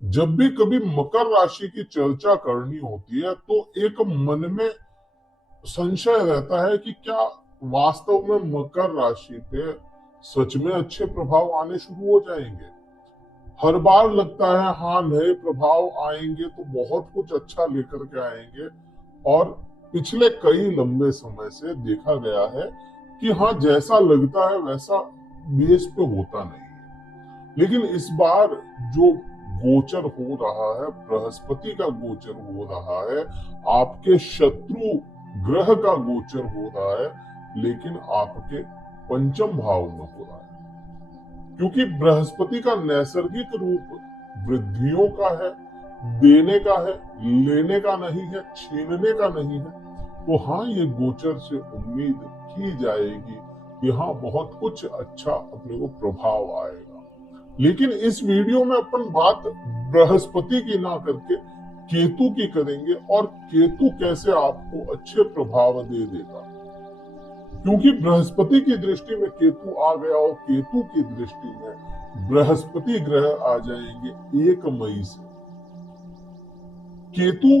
जब भी कभी मकर राशि की चर्चा करनी होती है तो एक मन में संशय रहता है कि क्या वास्तव में मकर राशि पे सच में अच्छे प्रभाव आने शुरू हो जाएंगे। हर बार लगता है हाँ नए प्रभाव आएंगे तो बहुत कुछ अच्छा लेकर के आएंगे, और पिछले कई लंबे समय से देखा गया है कि हाँ जैसा लगता है वैसा बेस पे होता नहीं है। लेकिन इस बार जो गोचर हो रहा है, बृहस्पति का गोचर हो रहा है, आपके शत्रु ग्रह का गोचर हो रहा है, लेकिन आपके पंचम भाव में हो रहा है। क्योंकि बृहस्पति का नैसर्गिक रूप वृद्धियों का है, देने का है, लेने का नहीं है, छीनने का नहीं है। तो हाँ ये गोचर से उम्मीद की जाएगी कि हाँ बहुत कुछ अच्छा अपने को प्रभाव आएगा। लेकिन इस वीडियो में अपन बात बृहस्पति की ना करके केतु की करेंगे, और केतु कैसे आपको अच्छे प्रभाव दे देगा। क्योंकि बृहस्पति की दृष्टि में केतु आ गया और केतु की दृष्टि में बृहस्पति ग्रह आ जाएंगे 1 मई से। केतु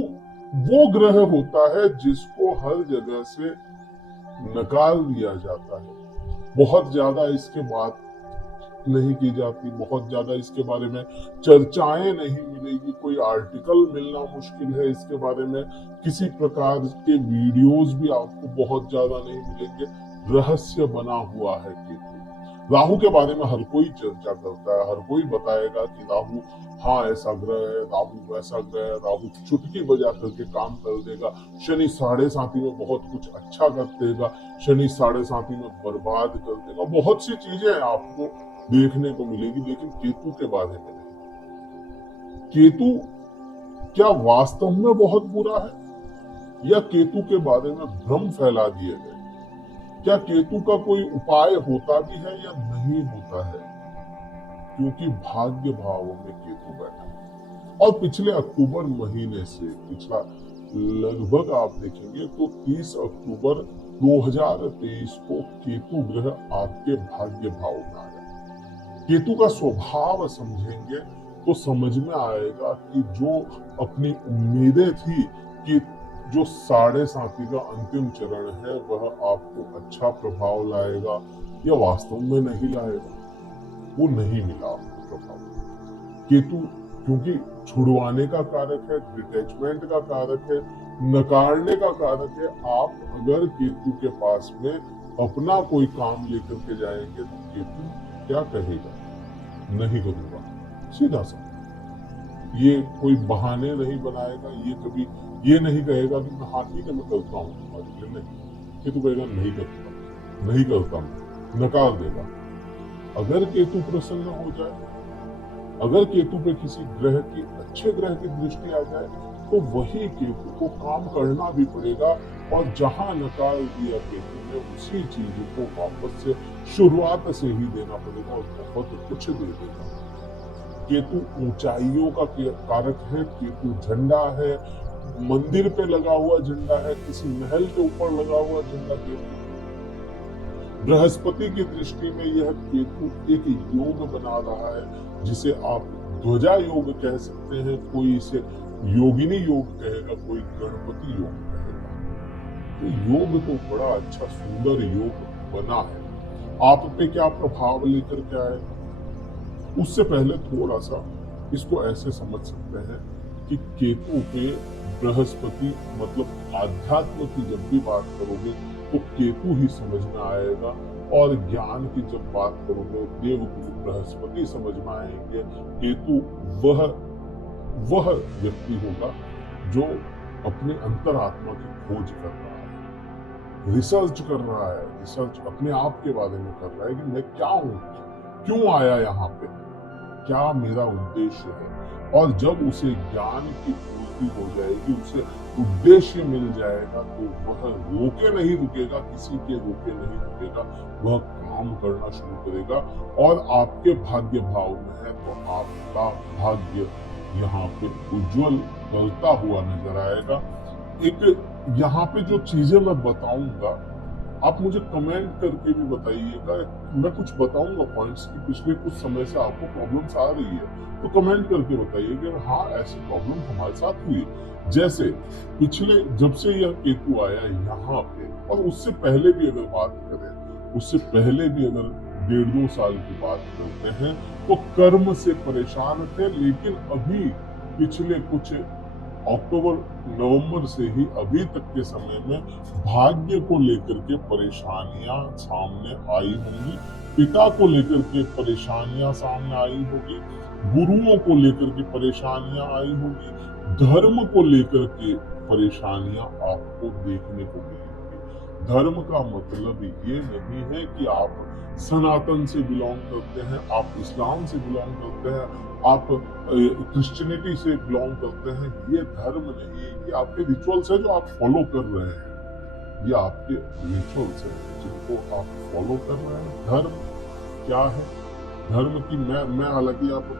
वो ग्रह होता है जिसको हर जगह से नकार दिया जाता है। बहुत ज्यादा इसके बात नहीं की जाती, बहुत ज्यादा इसके बारे में चर्चाएं नहीं मिलेगी, कोई आर्टिकल मिलना मुश्किल है इसके बारे में, किसी प्रकार के वीडियोस भी आपको बहुत ज्यादा नहीं मिलेंगे। रहस्य बना हुआ है केतु। राहु के बारे में हर कोई चर्चा करता है, हर कोई बताएगा कि राहु हाँ ऐसा ग्रह है, राहु वैसा ग्रह है, राहु चुटकी बजा करके काम कर देगा, शनि साढ़े साथी में बहुत कुछ अच्छा कर देगा, शनि साढ़े साथी में बर्बाद कर देगा। बहुत सी चीजें आपको देखने को मिलेगी, लेकिन केतु के बारे में नहीं। केतु क्या वास्तव में बहुत बुरा है, या केतु के बारे में भ्रम फैला दिए गए? क्या केतु का कोई उपाय होता भी है या नहीं होता है? क्योंकि भाग्य भावों में केतु बैठा है, और पिछले अक्टूबर महीने से पिछला लगभग आप देखेंगे तो 30 अक्टूबर 2023 को केतु ग्रह आपके भाग्य भाव में आया। केतु का स्वभाव समझेंगे तो समझ में आएगा कि जो अपनी उम्मीदें थी कि जो साढ़े साथी का अंतिम चरण है वह आपको अच्छा प्रभाव लाएगा, या वास्तव में नहीं लाएगा, वो नहीं मिला आपको प्रभाव। केतु क्योंकि छुड़वाने का कारक है, डिटैचमेंट का कारक है, नकारने का कारक है। आप अगर केतु के पास में अपना कोई काम लेकर के जाएंगे तो केतु क्या कहेगा? नहीं करूंगा, सीधा सा। ये कोई बहाने नहीं बनाएगा, ये कभी ये नहीं कहेगा कि मैं हाँ ठीक है मैं करता हूँ तुम्हारे लिए, नहीं। केतु कहेगा नहीं करता, नहीं करता, मैं नकार देगा। अगर केतु प्रसन्न हो जाए, अगर केतु पे किसी ग्रह की अच्छे ग्रह की दृष्टि आ जाए, तो वही केतु को काम करना भी पड़ेगा, और जहां नकार दिया केतु ने उसी चीज को वापस से शुरुआत से ही देना पड़ेगा, और बहुत कुछ दे देगा। केतु ऊंचाइयों का कारक है, केतु झंडा है, मंदिर पे लगा हुआ झंडा है, किसी महल के ऊपर लगा हुआ झंडा केतु। बृहस्पति की दृष्टि में यह केतु एक योग बना रहा है, जिसे आप ध्वजा योग कह सकते हैं, कोई इसे योगिनी योग कहेगा, कोई गणपति योग कहेगा। तो योग तो बड़ा अच्छा सुंदर योग बना है। आप पे क्या प्रभाव लेकर के आएगा, उससे पहले थोड़ा सा इसको ऐसे समझ सकते हैं कि केतु पे बृहस्पति मतलब आध्यात्म की जब भी बात करोगे तो केतु ही समझ में आएगा, और ज्ञान की जब बात करोगे देवगुरु बृहस्पति समझ में आएंगे। केतु वह व्यक्ति होगा जो अपने अंतरात्मा की खोज कर रहा है, रिसर्च कर रहा है, रिसर्च अपने आप के बारे में कर रहा है कि मैं क्या हूं, क्यों आया यहाँ पे, क्या मेरा उद्देश्य है। और जब उसे ज्ञान की पूर्ति हो जाएगी, उसे उद्देश्य मिल जाएगा, तो वह रोके नहीं रुकेगा, किसी के रोके नहीं रुकेगा, वह काम करना शुरू करेगा। और आपके भाग्य भाव में है तो आपका भाग्य यहाँ पे उज्जवल करता हुआ नजर आएगा। एक यहाँ पे जो चीजें मैं बताऊंगा आप मुझे कमेंट करके भी बताइएगा, मैं कुछ बताऊंगा पॉइंट्स कि पिछले कुछ समय से आपको प्रॉब्लम्स आ रही है, तो कमेंट करके बताइए कि हाँ ऐसी प्रॉब्लम हमारे साथ हुई है। जैसे पिछले जब से यह केतु आया यहाँ पे, और उससे पहले भी अगर बात करें, उससे पहले भी अगर 1.5-2 साल की बात करते हैं, तो कर्म से परेशान थे, लेकिन अभी पिछले कुछ अक्टूबर नवंबर से ही अभी तक के समय में भाग्य को लेकर के परेशानियां सामने आई होंगी, पिता को लेकर के परेशानियां सामने आई होगी, गुरुओं को लेकर के परेशानियां आई होगी, धर्म को लेकर के परेशानियां आपको देखने को मिलेंगी। धर्म का मतलब ये नहीं है कि आप सनातन से बिलोंग करते हैं, आप इस्लाम से बिलोंग करते हैं, आप क्रिश्चियनिटी से बिलोंग करते हैं। ये धर्म नहीं है, ये आपके रिचुअल्स है जो आप फॉलो कर रहे हैं। ये आपके रिचुअल्स है जिनको आप फॉलो कर रहे हैं। धर्म क्या है? धर्म की मैं हालांकि आप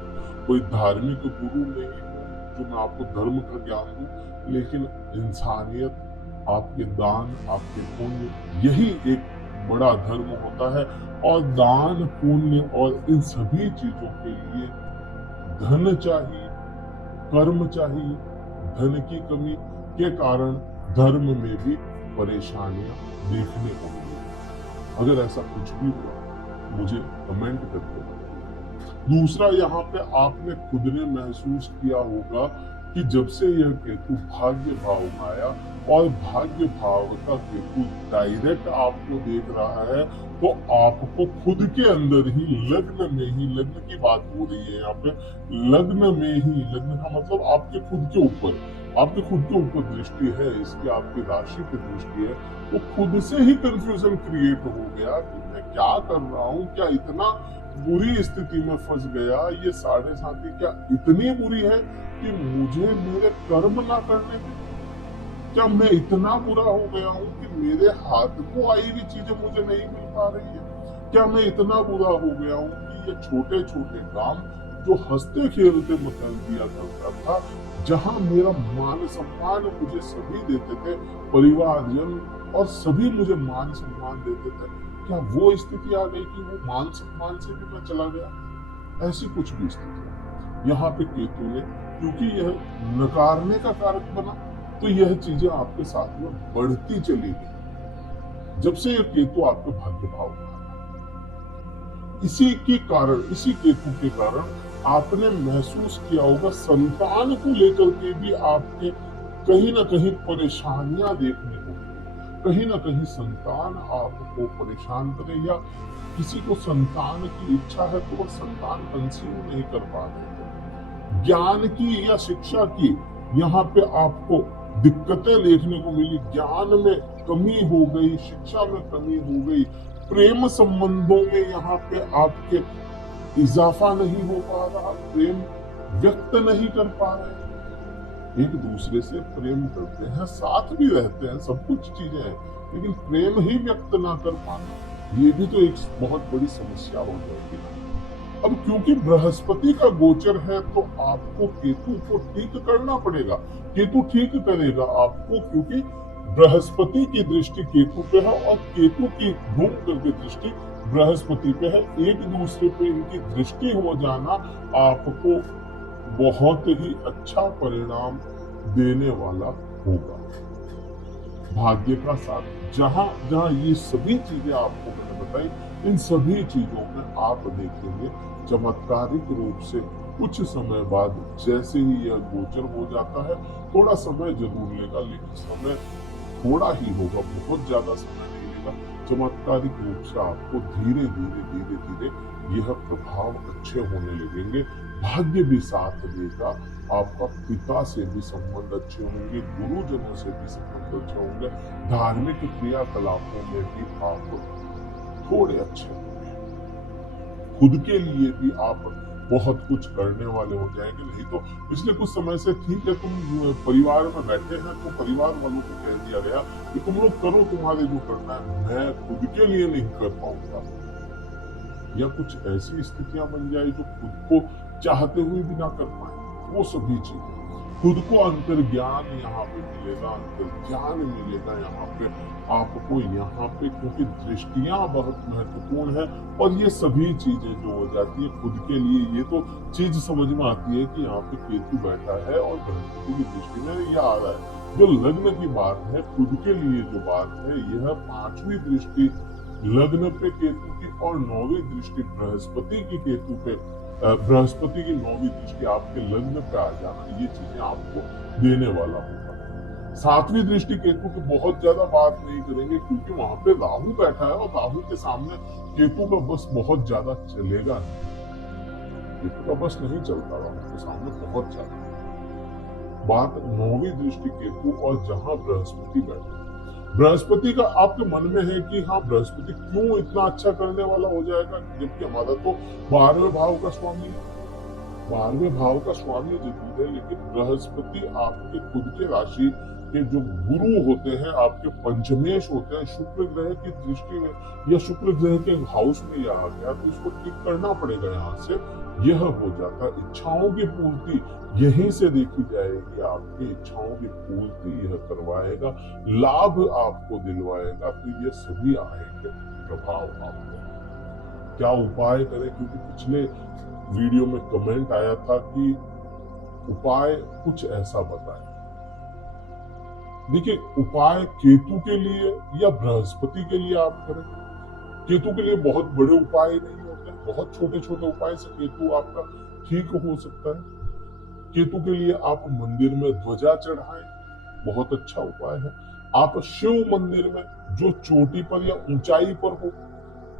कोई धार्मिक गुरु नहीं हूँ जो मैं आपको धर्म का ज्ञान दूं, लेकिन इंसानियत, आपके दान, आपके पुण्य, यही एक बड़ा धर्म होता है। और दान, पुण्य और इन सभी चीजों के लिए धन चाहिए, कर्म चाहिए। धन की कमी के कारण धर्म में भी परेशानियां देखने को मिली। अगर ऐसा कुछ भी हुआ मुझे कमेंट करके बताइए। दूसरा, यहाँ पे आपने खुद ने महसूस किया होगा कि जब से यह केतु भाग्य भाव में आया और भाग्य भाव का केतु डायरेक्ट आपको देख रहा है, तो आपको खुद के अंदर ही लग्न में ही, लग्न की बात हो रही है यहाँ पे, लग्न में ही, लग्न का मतलब आपके खुद के ऊपर, आपके खुद के ऊपर दृष्टि है, इसकी आपकी राशि की दृष्टि है, तो खुद से ही कंफ्यूजन क्रिएट हो गया कि मैं क्या कर रहा हूँ, क्या इतना बुरी स्थिति में फंस गया, ये साढ़े साथी क्या इतनी बुरी है कि मुझे मेरे कर्म ना करने में, क्या मैं इतना बुरा हो गया हूँ कि मेरे हाथ को आई हुई चीजें मुझे नहीं मिल पा रही है, क्या मैं इतना बुरा हो गया हूँ कि ये छोटे छोटे काम जो हंसते खेलते मैं कर दिया करता था, जहां मेरा मान सम्मान मुझे सभी देते थे, परिवारजन और सभी मुझे मान सम्मान देते थे, क्या वो स्थिति आ गई कि वो मान सम्मान से भी मैं चला गया? ऐसी कुछ भी स्थिति यहाँ पे केतु ने, क्योंकि यह नकारने का कारक बना, तो यह चीजें आपके साथ में बढ़ती चली गई जब से यह केतु आपके भाग्य भाव में आया। इसी के कारण, इसी केतु के कारण आपने महसूस किया होगा संतान को लेकर के भी आपके कहीं ना कहीं परेशानियां देखने को मिली, कहीं ना कहीं संतान आपको परेशान करे, या किसी को संतान की इच्छा है तो वह संतान कंसीव नहीं कर पा रहे। ज्ञान की या शिक्षा की यहाँ पे आपको दिक्कतें देखने को मिली, ज्ञान में कमी हो गई, शिक्षा में कमी हो गई, प्रेम संबंधों में यहाँ पे आपके इजाफा नहीं हो पा रहा, प्रेम व्यक्त नहीं कर पा रहे। एक दूसरे से प्रेम करते हैं, साथ भी रहते हैं, सब कुछ चीजें हैं, लेकिन प्रेम ही व्यक्त ना कर पाना, ये भी तो एक बहुत बड़ी समस्या हो जाएगी। अब क्योंकि बृहस्पति का गोचर है तो आपको केतु को ठीक करना पड़ेगा, केतु ठीक करेगा आपको, क्योंकि बृहस्पति की दृष्टि केतु पे है और केतु की घूम करके दृष्टि बृहस्पति पे है। एक दूसरे पे इनकी दृष्टि हो जाना आपको बहुत ही अच्छा परिणाम देने वाला होगा। भाग्य का साथ, जहां जहां ये सभी चीजें आपको मैंने बताई, इन सभी चीजों में आप देखेंगे चमत्कारिक रूप से कुछ समय बाद जैसे ही यह गोचर हो जाता है, थोड़ा समय जरूर लेगा, लेकिन समय थोड़ा ही होगा, बहुत ज्यादा समय नहीं लेगा। चमत्कारिक रूप से आपको धीरे धीरे धीरे धीरे यह प्रभाव अच्छे होने लगेंगे। भाग्य भी साथ देगा, आपका पिता से भी संबंध अच्छे होंगे, गुरुजनों से भी संबंध अच्छे होंगे, धार्मिक क्रियाकलापों में भी आप थोड़े अच्छे होंगे, खुद के लिए भी आप बहुत कुछ करने वाले हो जाएंगे। नहीं तो पिछले कुछ समय से ठीक है, तुम परिवार में बैठे हैं तो परिवार वालों को कह दिया गया कि तुम लोग करो, तुम्हारे जो करना है, मैं खुद के लिए नहीं कर पाऊंगा, या कुछ ऐसी स्थितियां बन जाए जो खुद को चाहते हुए भी ना कर पाए, वो सभी चीजें। खुद को अंतर्ज्ञान यहाँ पे मिलेगा, अंतर्ज्ञान मिलेगा यहाँ पे आपको यहाँ पे, क्योंकि दृष्टियां बहुत महत्वपूर्ण है। और ये सभी चीजें जो हो जाती है खुद के लिए, ये तो चीज समझ में आती है कि यहाँ पे केतु बैठा है और बृहस्पति की दृष्टि में ये आ रहा है। जो लग्न की बात है, खुद के लिए जो बात है, यह पांचवी दृष्टि लग्न पे केतु की और नौवीं दृष्टि बृहस्पति की केतु पे, बृहस्पति की नौवीं दृष्टि आपके लग्न पे आ जाना, ये चीजें आपको देने वाला होगा। सातवीं दृष्टि केतु की बहुत ज्यादा बात नहीं करेंगे, क्योंकि वहां पे राहु बैठा है और राहु के सामने केतु का बस बहुत ज्यादा चलेगा नहीं। केतु का बस नहीं चलता राहु के सामने बहुत ज्यादा। बात नौवीं दृष्टि केतु और जहां बृहस्पति बैठे, बृहस्पति का आपके मन में है कि हाँ बृहस्पति क्यों इतना अच्छा करने वाला हो जाएगा, जबकि हमारा तो 12वें भाव का स्वामी है। 12वें भाव का स्वामी जरूर है, लेकिन बृहस्पति आपके खुद के राशि के जो गुरु होते हैं, आपके पंचमेश होते हैं, शुक्र ग्रह की दृष्टि में या शुक्र ग्रह के हाउस में यह आ गया, तो इसको ठीक करना पड़ेगा। यहाँ से यह हो जाता है इच्छाओं की पूर्ति, यहीं से देखी जाएगी आपकी इच्छाओं की पूर्ति यह करवाएगा, लाभ आपको दिलवाएगा। तो ये सभी आएंगे प्रभाव आपको। क्या उपाय करें, क्योंकि पिछले वीडियो में कमेंट आया था कि उपाय कुछ ऐसा बताएं। देखिए, उपाय केतु के लिए या बृहस्पति के लिए आप करें। केतु के लिए बहुत बड़े उपाय नहीं होते, बहुत छोटे छोटे उपाय से केतु आपका ठीक हो सकता है। केतु के लिए आप मंदिर में ध्वजा चढ़ाएं, बहुत अच्छा उपाय है। आप शिव मंदिर में जो चोटी पर या ऊंचाई पर हो,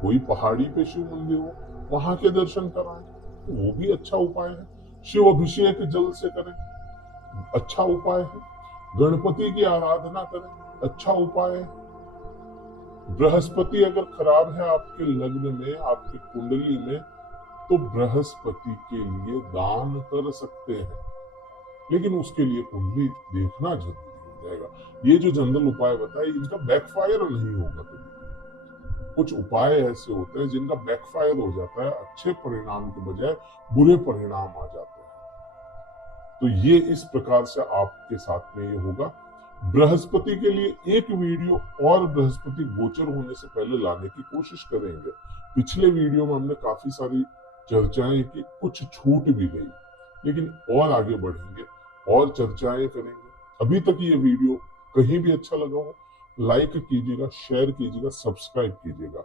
कोई पहाड़ी पे शिव मंदिर हो, वहां के दर्शन कराएं, तो वो भी अच्छा उपाय है। शिव अभिषेक जल से करें, अच्छा उपाय है। गणपति की आराधना करें, अच्छा उपाय है। बृहस्पति अगर खराब है आपके लग्न में, आपकी कुंडली में, तो बृहस्पति के लिए दान कर सकते हैं, लेकिन उसके लिए कुंडली देखना जरूरी हो जाएगा। ये जो जनरल उपाय बताए, इनका बैकफायर नहीं होगा कभी। कुछ उपाय ऐसे होते हैं जिनका बैकफायर हो जाता है, अच्छे परिणाम के बजाय बुरे परिणाम आ जाते हैं। तो ये इस प्रकार से आपके साथ में ये होगा। बृहस्पति के लिए एक वीडियो और बृहस्पति गोचर होने से पहले लाने की कोशिश करेंगे। पिछले वीडियो में हमने काफी सारी चर्चाएं की, कुछ छूट भी गई, लेकिन और आगे बढ़ेंगे और चर्चाएं करेंगे। अभी तक ये वीडियो कहीं भी अच्छा लगा हो, लाइक कीजिएगा, शेयर कीजिएगा, सब्सक्राइब कीजिएगा।